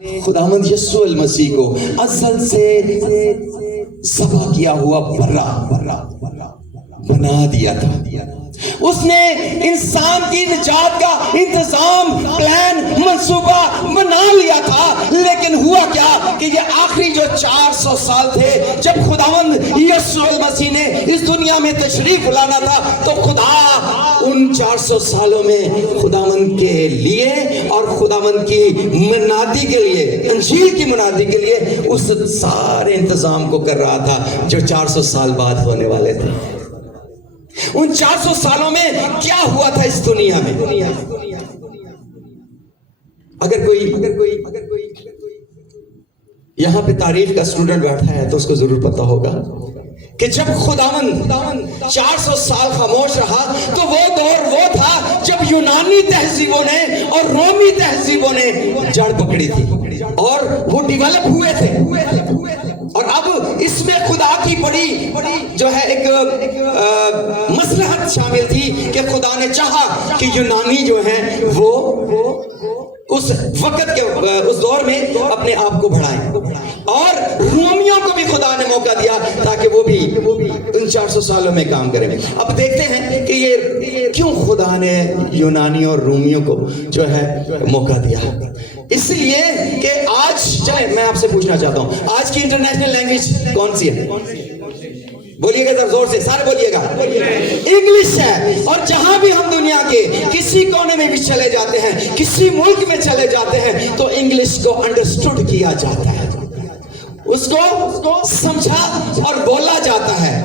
خداوند یسوع المسیح کو ازل سے ذبح کیا ہوا برا بنا دیا تھا. اس نے انسان کی نجات کا انتظام، پلان، منصوبہ بنا لیا تھا. لیکن ہوا کیا کہ یہ آخری جو 400 سال تھے جب خداوند یسوع المسیح نے اس دنیا میں تشریف لانا تھا، تو خدا ان 400 سالوں میں خداوند کے لیے اور خداوند کی منادی کے لیے، انجیل کی منادی کے لیے اس سارے انتظام کو کر رہا تھا جو 400 سال بعد ہونے والے تھے. ان 400 سالوں میں کیا ہوا تھا اس دنیا میں؟ اگر کوئی یہاں پہ تاریخ کا اسٹوڈنٹ بیٹھا ہے تو اس کو ضرور پتا ہوگا کہ جب خداوند 400 سال خاموش رہا تو وہ دور وہ تھا جب یونانی تہذیبوں نے اور رومی تہذیبوں نے جڑ پکڑی تھی اور وہ ڈیولپ ہوئے تھے. اور اب اس میں خدا کی بڑی جو ہے ایک مصلحت شامل تھی کہ خدا نے چاہا کہ یونانی جو ہیں وہ اس وقت کے اس دور میں اپنے آپ کو بڑھائیں، اور رومیوں کو بھی خدا نے موقع دیا تاکہ وہ بھی ان 400 سالوں میں کام کریں. اب دیکھتے ہیں کہ یہ کیوں خدا نے یونانی اور رومیوں کو جو ہے موقع دیا. اس لیے کہ آج چلیں میں آپ سے پوچھنا چاہتا ہوں، آج کی انٹرنیشنل لینگویج کون سی ہے؟ بولیے گا ذرا زور سے، سارے بولیے گا. انگلش ہے. اور جہاں بھی ہم دنیا کے کسی کونے میں بھی چلے جاتے ہیں، کسی ملک میں چلے جاتے ہیں، تو انگلش کو انڈرسٹوڈ کیا جاتا ہے، اس کو سمجھا اور بولا جاتا ہے.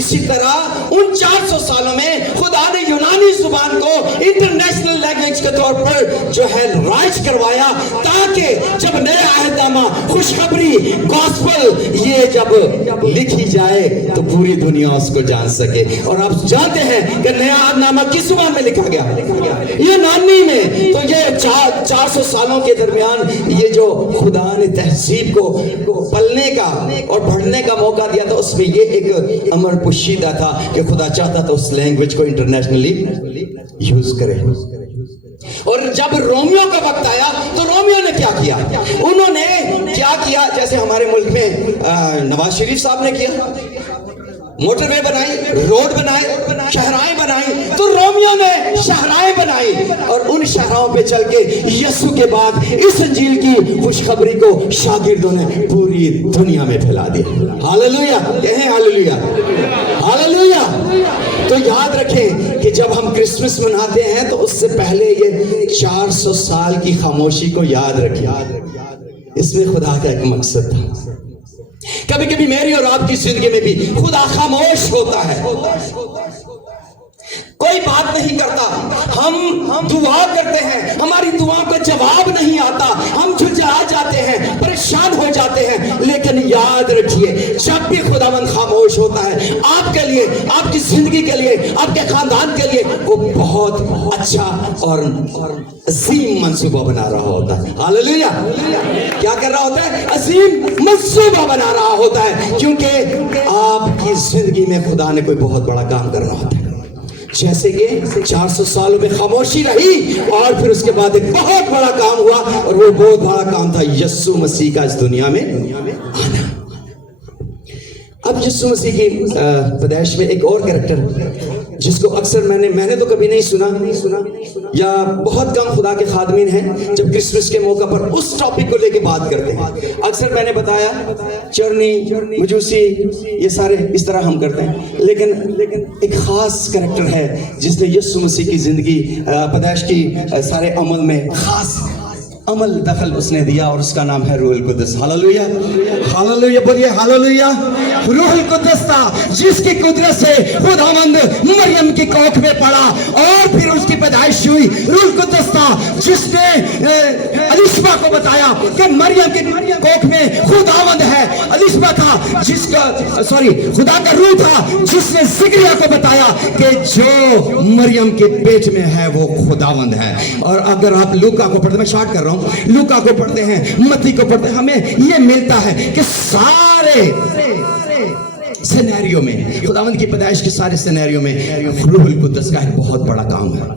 اسی طرح ان 400 سالوں میں خدا نے یونانی زبان کو انٹرنیشنل لینگویج کے طور پر جو ہے رائج کروایا، تاکہ جب نیا عہد نامہ، خوشخبری، گاسپل یہ جب لکھی جائے تو پوری دنیا اس کو جان سکے. اور آپ جانتے ہیں کہ نیا عہد نامہ کس زبان میں لکھا گیا؟ یونانی میں. تو یہ 400 سالوں کے درمیان یہ جو خدا نے تہذیب کو پلنے کا اور بڑھنے کا موقع دیا تھا، اس میں یہ ایک امر پوشیدہ تھا کہ خدا چاہتا تھا اس لینگویج کو انٹرنیشنلی یوز کرے. اور جب رومیوں کا وقت آیا تو رومیوں نے کیا کیا؟ انہوں نے کیا کیا؟ جیسے ہمارے ملک میں نواز شریف صاحب نے کیا، موٹر وے بنائی، روڈ بنائے، شہرائیں بنائی. تو رومیوں نے شہرائیں بنائی اور ان شہراؤں پہ چل کے یسوع کے بعد اس انجیل کی خوشخبری کو شاگردوں نے پوری دنیا میں پھیلا دیا. ہاللویا، کہیں ہاللویا، ہاللویا. تو یاد رکھیں کہ جب ہم کرسمس مناتے ہیں تو اس سے پہلے یہ 400 سال کی خاموشی کو یاد رکھیں. اس میں خدا کا ایک مقصد تھا. کبھی کبھی میری اور آپ کی زندگی میں بھی خدا خاموش ہوتا ہے، کوئی بات نہیں کرتا. ہم دعا کرتے ہیں، ہماری دعا کو جواب نہیں آتا، ہم جھجھا جاتے ہیں، پریشان ہو جاتے ہیں. لیکن یاد رکھیے جب بھی خداوند خاموش ہوتا ہے آپ کے لیے، آپ کی زندگی کے لیے، آپ کے خاندان کے لیے وہ بہت اچھا اور عظیم منصوبہ بنا رہا ہوتا ہے. ہاللویا. کیا کر رہا ہوتا ہے؟ عظیم منصوبہ بنا رہا ہوتا ہے، کیونکہ آپ کی زندگی میں خدا نے کوئی بہت بڑا کام کر رہا ہوتا ہے. جیسے کہ 400 سالوں میں خاموشی رہی اور پھر اس کے بعد ایک بہت بڑا کام ہوا، اور وہ بہت بڑا کام تھا یسوع مسیح کا اس دنیا میں آنا. اب یسوع مسیح کی پیدائش میں ایک اور کریکٹر جس کو اکثر میں نے تو کبھی نہیں سنا یا بہت کم خدا کے خادمین ہیں جب کرسمس کے موقع پر اس ٹاپک کو لے کے بات کرتے ہیں. اکثر میں نے بتایا چرنی، مجوسی، یہ سارے اس طرح ہم کرتے ہیں. لیکن ایک خاص کریکٹر ہے جس نے یسوع مسیح کی زندگی، پیدائش کی سارے عمل میں خاص عمل دخل اس نے دیا، اور اس کا نام ہے روح القدس. ہاللویا، ہاللویا، بولیے ہاللویا. روح القدس تھا جس کی قدرت سے خداوند مریم کی کوکھ میں پڑا اور پھر اس کی پیدائش ہوئی. روح القدس تھا جس نے الیشبا کو بتایا کہ مریم کی کوکھ میں خداوند ہے. الیشبا تھا جس کا خدا کا روح تھا جس نے زکریا کو بتایا کہ جو مریم کے پیٹ میں ہے وہ خداوند ہے. اور اگر آپ لوکا کو پڑھتے، میں شارٹ کر رہا ہوں، لوکا کو پڑھتے ہیں، متی کو پڑھتے ہیں، ہمیں یہ ملتا ہے کہ سارے سینیریو میں، خداوند کی پیدائش کے سارے سینیریو میں روح القدس کا ایک بہت بڑا کام ہے.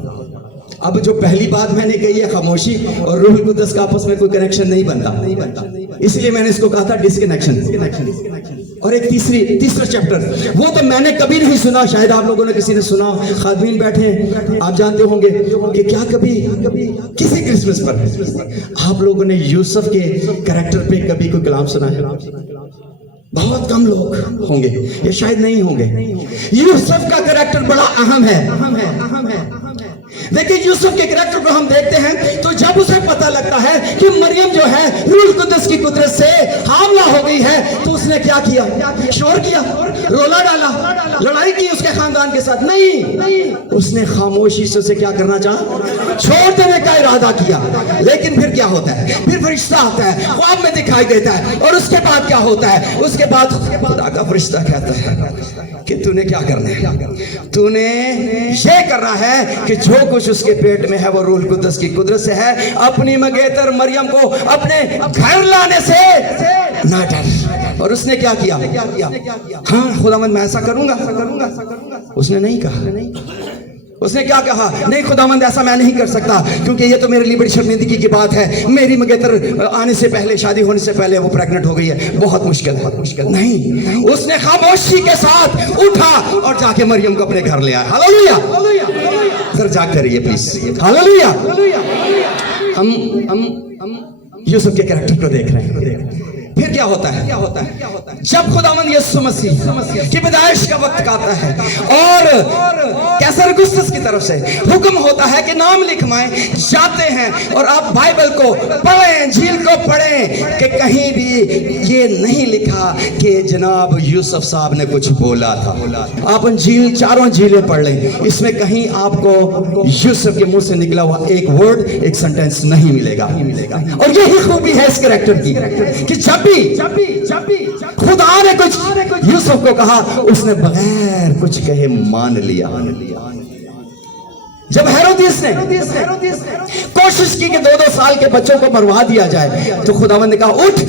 اب جو پہلی بات میں نے کہی ہے خاموشی اور روح القدس کا آپس میں کوئی کنیکشن نہیں بنتا، اس لیے میں نے اس کو کہا تھا ڈسکنیکشن۔ اور ایک تیسرا چیپٹر، وہ تو میں نے کبھی نہیں سنا، شاید آپ لوگوں نے کسی نے سنا، خادمین بیٹھے ہیں آپ جانتے ہوں گے کہ کیا کبھی کسی کرسمس پر آپ لوگوں نے یوسف کے کریکٹر پہ کبھی کوئی کلام سنا ہے؟ بہت کم لوگ ہوں گے یا شاید نہیں ہوں گے۔ یوسف کا کریکٹر بڑا اہم ہے۔ دیکھیں یوسف کے کریکٹر کو ہم دیکھتے ہیں تو جب اسے پتا لگتا ہے کہ مریم جو ہے روح القدس کی قدرت سے حاملہ ہو گئی ہے تو اس نے کیا کیا؟ شور کیا، رولا ڈالا، لڑائی کی اس کے خاندان کے ساتھ؟ نہیں، اس نے خاموشی سے اسے کیا کرنا چاہا؟ چھوڑ دینے کا ارادہ کیا۔ لیکن پھر کیا ہوتا ہے؟ پھر فرشتہ آتا ہے، خواب میں دکھائی دیتا ہے، اور اس کے بعد کیا ہوتا ہے؟ اس کے بعد خدا کا فرشتہ کہتا ہے کہ تو نے کیا کرنا ہے؟ تو نے یہ کرنا ہے کہ جو کچھ اس کے پیٹ میں ہے وہ روح القدس کی قدرت سے ہے، اپنی مگیتر مریم کو اپنے گھر لانے سے نہ ڈر۔ اور اس نے کیا کیا؟ ہاں خداوند میں ایسا کروں گا۔ اس نے نہیں کہا۔ اس نے کیا کہا؟ نہیں خداوند ایسا میں نہیں کر سکتا، کیونکہ یہ تو میرے لیے بڑی شرمندگی کی بات ہے، میری مگیتر آنے سے پہلے، شادی ہونے سے پہلے وہ پریگننٹ ہو گئی ہے، بہت مشکل۔ نہیں، اس نے خاموشی کے ساتھ اٹھا اور جا کے مریم کو اپنے گھر لے آیا۔ ہاللیلویہ، سر جاگ کر رہی ہے پلیز، ہاللیلویہ۔ ہم یوسف کے کریکٹر کو دیکھ رہے ہیں۔ پھر کیا ہوتا ہے؟ جب خداوند یسوع مسیح کی پیدائش کا وقت آتا ہے اور کیسر اگسطس کی طرف سے حکم ہوتا ہے کہ نام لکھوائیں، جاتے ہیں اور آپ بائبل کو پڑھیں، انجیل کو پڑھیں کہ کہیں بھی یہ نہیں لکھا کہ جناب یوسف صاحب نے کچھ بولا تھا۔ آپ انجیل، چاروں انجیلیں پڑھ لیں، اس میں کہیں آپ کو یوسف کے منہ سے نکلا ہوا ایک ورڈ، ایک سنٹینس نہیں ملے گا۔ اور یہی خوبی ہے اس کریکٹر کی کہ جب بھی خدا نے کچھ یوسف کو کہا اس نے بغیر کچھ کہے مان لیا۔ جب ہیرودیس نے کوشش کی کہ 2 سال کے بچوں کو مروا دیا جائے تو خداوند نے کہا اٹھ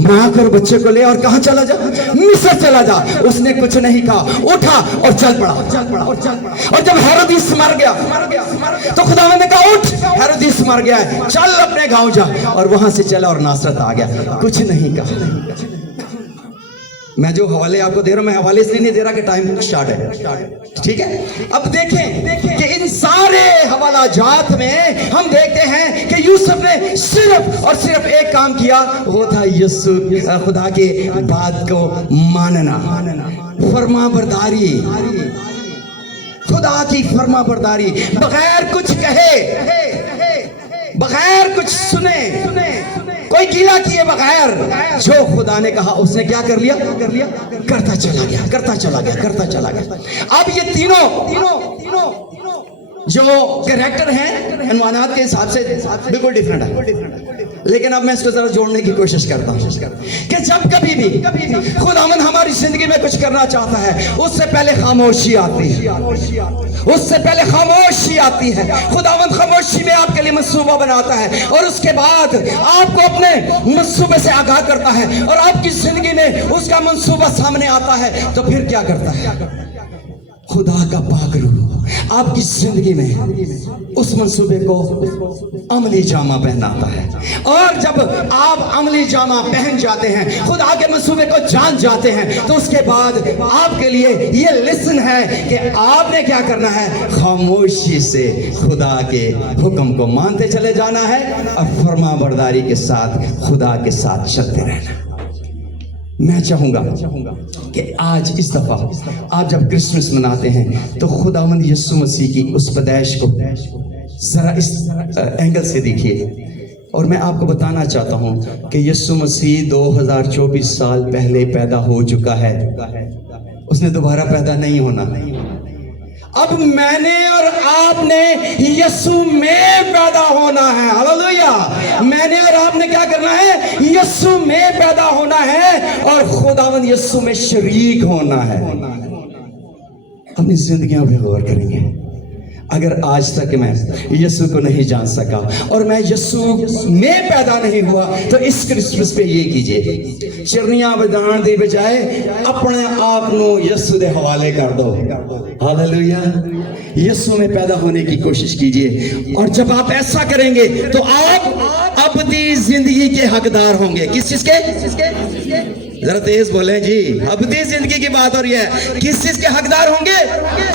ماں کر بچے کو لے اور کہاں چلا جا؟ مصر چلا جا۔ اس نے کچھ نہیں کہا، اٹھا اور چل پڑا۔ اور جب ہیرودیس مر گیا تو خداوند نے کہا اٹھ، ہیرودیس مر گیا ہے، چل اپنے گاؤں جا، اور وہاں سے چلا اور ناصرت آ گیا، کچھ نہیں کہا۔ میں جو حوالے آپ کو دے رہا ہوں، میں حوالے اس لیے نہیں دے رہا کہ ٹائم سٹارٹ ہے، ٹھیک ہے؟ اب دیکھیں کہ ان سارے حوالہ جات میں ہم دیکھتے ہیں کہ یوسف نے صرف اور صرف ایک کام کیا، وہ تھا یسوع خدا کے بات کو ماننا، فرما برداری، خدا کی فرما برداری، بغیر کچھ کہے، بغیر کچھ سنے، کوئی گیلا کیے بغیر جو خدا نے کہا اس نے کیا کر لیا؟ کرتا چلا گیا۔ اب یہ تینوں جو کریکٹر ہیں عنوانات کے حساب سے بالکل ڈیفرنٹ ہے، لیکن اب میں اس کو ذرا جوڑنے کی کوشش کرتا ہوں کہ جب کبھی بھی خداوند ہماری زندگی میں کچھ کرنا چاہتا ہے اس سے پہلے خاموشی آتی ہے، خداوند خاموشی میں آپ کے لیے منصوبہ بناتا ہے اور اس کے بعد آپ کو اپنے منصوبے سے آگاہ کرتا ہے اور آپ کی زندگی میں اس کا منصوبہ سامنے آتا ہے تو پھر کیا کرتا ہے؟ خدا کا پاک روح آپ کی زندگی میں اس منصوبے کو عملی جامہ پہناتا ہے، اور جب آپ عملی جامہ پہن جاتے ہیں، خدا کے منصوبے کو جان جاتے ہیں، تو اس کے بعد آپ کے لیے یہ لیسن ہے کہ آپ نے کیا کرنا ہے؟ خاموشی سے خدا کے حکم کو مانتے چلے جانا ہے اور فرما برداری کے ساتھ خدا کے ساتھ چلتے رہنا۔ میں چاہوں گا کہ آج اس دفعہ آپ جب کرسمس مناتے ہیں تو خداوند یسوع مسیح کی اس پیدائش کو ذرا اس اینگل سے دیکھیے، اور میں آپ کو بتانا چاہتا ہوں کہ یسوع مسیح 2024 سال پہلے پیدا ہو چکا ہے، اس نے دوبارہ پیدا نہیں ہونا۔ اب میں نے اور آپ نے یسوع میں پیدا ہونا ہے، ہاللیلویہ۔ میں نے اور آپ نے کیا کرنا ہے؟ یسوع میں پیدا ہونا ہے اور خداوند یسوع میں شریک ہونا ہے۔ اپنی زندگیوں پہ غور کریں گے، اگر آج تک میں یسوع کو نہیں جان سکا اور میں یسوع میں پیدا نہیں ہوا تو اس کرسمس پہ یہ کیجئے، چرنیاں بدان دے بجائے اپنے آپ نو یسوع دے حوالے کر دو۔ ہاللویا، یسوع میں پیدا ہونے کی کوشش کیجئے، اور جب آپ ایسا کریں گے تو آپ ابدی زندگی کے حقدار ہوں گے۔ کس چیز کے؟ ذرا تیز بولیں جی، ابدی زندگی کی بات ہو رہی ہے۔ کس چیز کے حقدار ہوں گے؟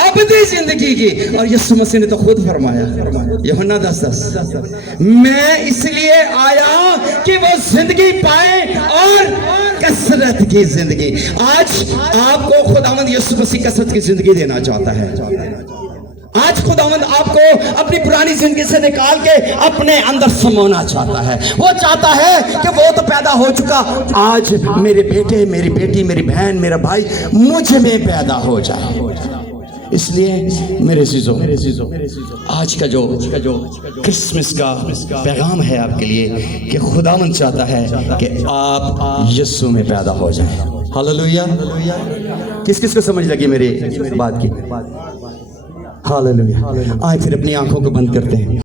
ابدی زندگی کی۔ اور یسوع مسیح نے تو خود فرمایا، یوحنا 10:10، میں اس لیے آیا کہ وہ زندگی پائیں اور کثرت کی زندگی۔ آج آپ کو خداوند یسوع مسیح کثرت کی زندگی دینا چاہتا ہے۔ آج خداوند آپ کو اپنی پرانی زندگی سے نکال کے اپنے اندر سمونا چاہتا ہے۔ وہ چاہتا ہے کہ وہ تو پیدا ہو چکا، آج میرے بیٹے، میری بیٹی، میری بہن، میرا بھائی مجھ میں پیدا ہو جائے۔ اس لیے میرے عزیزوں، آج کا جو کرسمس کا پیغام ہے آپ کے لیے کہ خداوند چاہتا ہے کہ آپ یسوع میں پیدا ہو جائیں۔ ہاللویا، کس کس کو سمجھ لگی میری بات کی؟ ہاللویا، آئے پھر اپنی آنکھوں کو بند کرتے ہیں۔